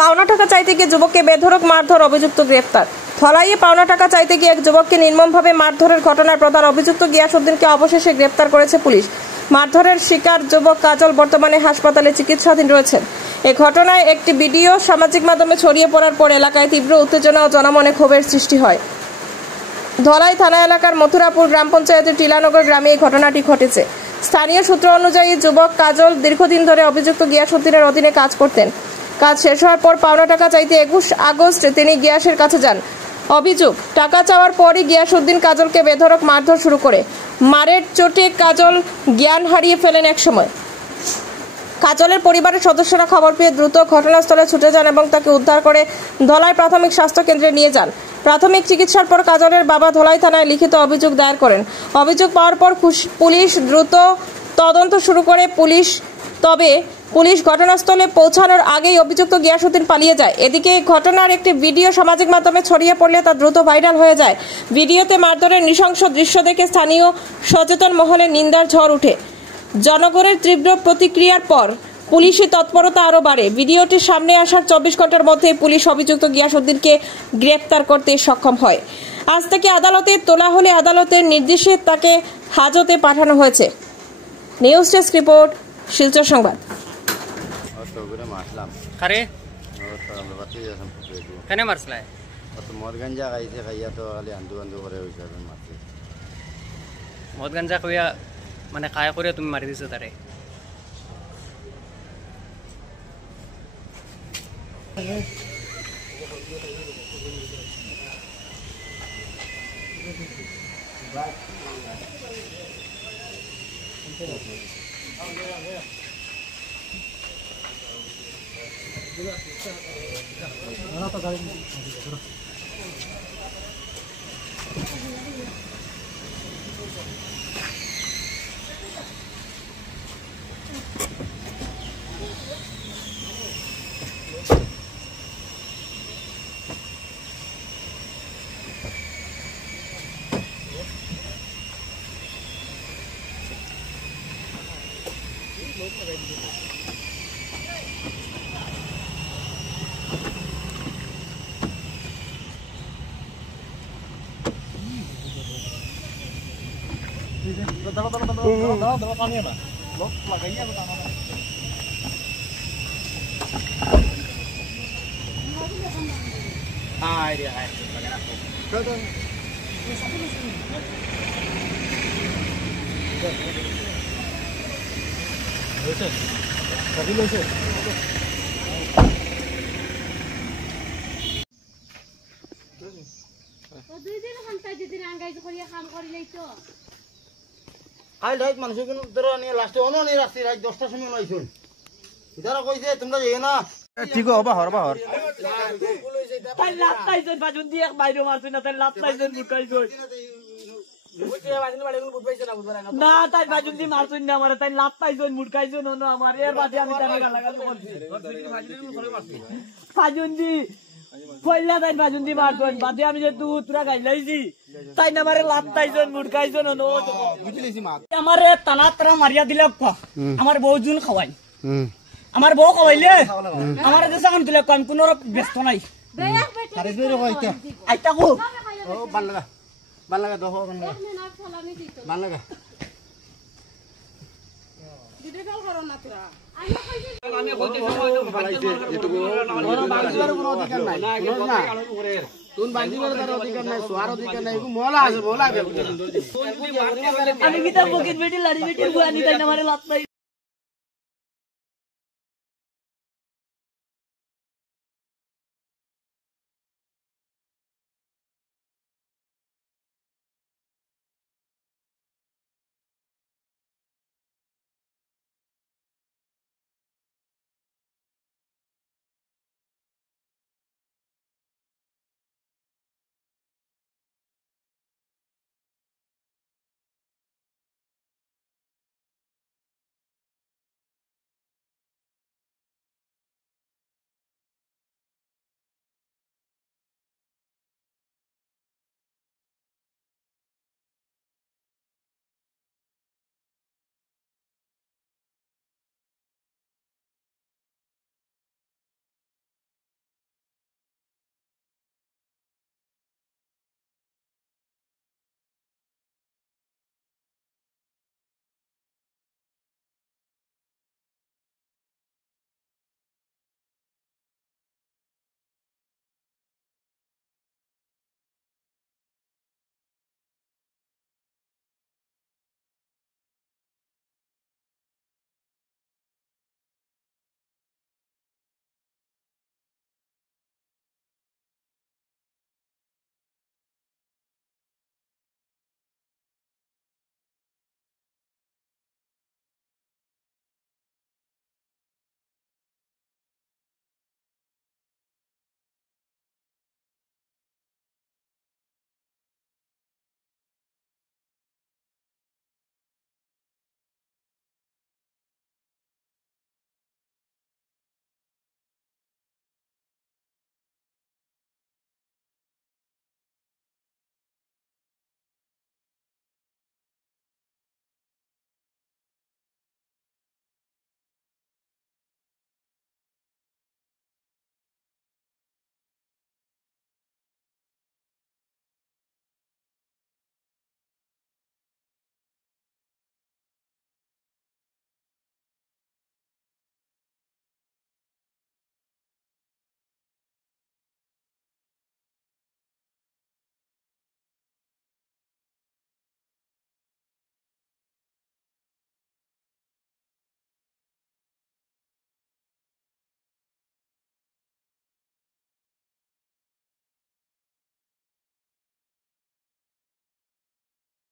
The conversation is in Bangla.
পাওনা টাকা চাইতে গিয়ে যুবককে বেধড়ক মারধর, অভিযুক্ত গ্রেফতার। ধলাইয়ে পাওনা টাকা চাইতে গিয়ে এক যুবককে নির্মমভাবে মারধরের ঘটনার প্রধান অভিযুক্ত গিয়াসউদ্দিনকে অবশেষে গ্রেফতার করেছে পুলিশ। মারধরের শিকার যুবক কাজল বর্তমানে হাসপাতালে চিকিৎসাধীন রয়েছেন। এই ঘটনায় একটি ভিডিও সামাজিক মাধ্যমে ছড়িয়ে পড়ার পর এলাকায় তীব্র উত্তেজনা ও জনমনে ক্ষোভের সৃষ্টি হয়। ধলাই থানা এলাকার মথুরাপুর গ্রাম পঞ্চায়েতের টিলানগর গ্রামে এই ঘটনাটি ঘটেছে। স্থানীয় সূত্র অনুযায়ী যুবক কাজল দীর্ঘদিন ধরে অভিযুক্ত গিয়াসউদ্দিনের অধীনে কাজ করতেন। কাজ শেষ হওয়ার পর পাওনা টাকা চাইতে 21 আগস্ট তিনি গিয়াসের কাছে যান। অভিযোগ, টাকা চাওয়ার পরই গিয়াসউদ্দিন কাজলকে বেধড়ক মারধর শুরু করে। মারের চোটে কাজল জ্ঞান হারিয়ে ফেলেন একসময়। কাজলের পরিবারের সদস্যরা খবর পেয়ে দ্রুত ঘটনাস্থলে ছুটে যান এবং তাকে উদ্ধার করে ধলাই প্রাথমিক স্বাস্থ্য কেন্দ্রে নিয়ে যান। প্রাথমিক চিকিৎসার পর কাজলের বাবা ধলাই থানায় লিখিত অভিযোগ দায়ের করেন। অভিযোগ পাওয়ার পর পুলিশ দ্রুত তদন্ত শুরু করে। তবে পুলিশ ঘটনাস্থলে পৌঁছানোর আগেই অভিযুক্ত গিয়াসউদ্দিন পালিয়ে যায়। এদিকে ঘটনার একটি ভিডিও সামাজিক মাধ্যমে ছড়িয়ে পড়লে তা দ্রুত ভাইরাল হয়ে যায়। ভিডিওতে মারধরের নৃশংস দৃশ্য দেখে স্থানীয় সচেতন মহলে নিন্দার ঝড় ওঠে। জনগণের তীব্র প্রতিক্রিয়ার পর পুলিশি তৎপরতা আরও বাড়ে। ভিডিওটি সামনে আসার 24 ঘন্টার মধ্যেই পুলিশ অভিযুক্ত গিয়াসউদ্দিনকে গ্রেফতার করতে সক্ষম হয়। আজ থেকে আদালতে তোলা হলে আদালতের নির্দেশে তাকে হাজতে পাঠানো হয়েছে। নিউজ ডেস্ক রিপোর্ট, শিলচর সংবাদ। মদ গাঞ্জা কইয়া মানে খায়া করে তুমি মারি দিছো তারে? পয়লা তাই বাজুন্দি মারছেন বাদে আমি যে তুরা গাই লাইছি তাই না মারে লাভ তাইজন মুড়কাইজন আমারে টানা টানা মারিয়া দিলে আমার বউ জুন খাওয়াই আমার বউ খাওয়াইলে আমার দেশে আন দিলে কম কোনো ব্যস্ত নাই আইতা কো ও বানলাগা বানলাগা দহ বানলাগা দিদে কাল করো না তোরা আমি কইতে তুন বান্দিবার তার অধিকার নাই সোয়ার অধিকার নাই মোলা আছে মোলা আমি কিতা পকেট বেটি লাড়ি বেটি বুয়ানি তাই না মারে লাত নাই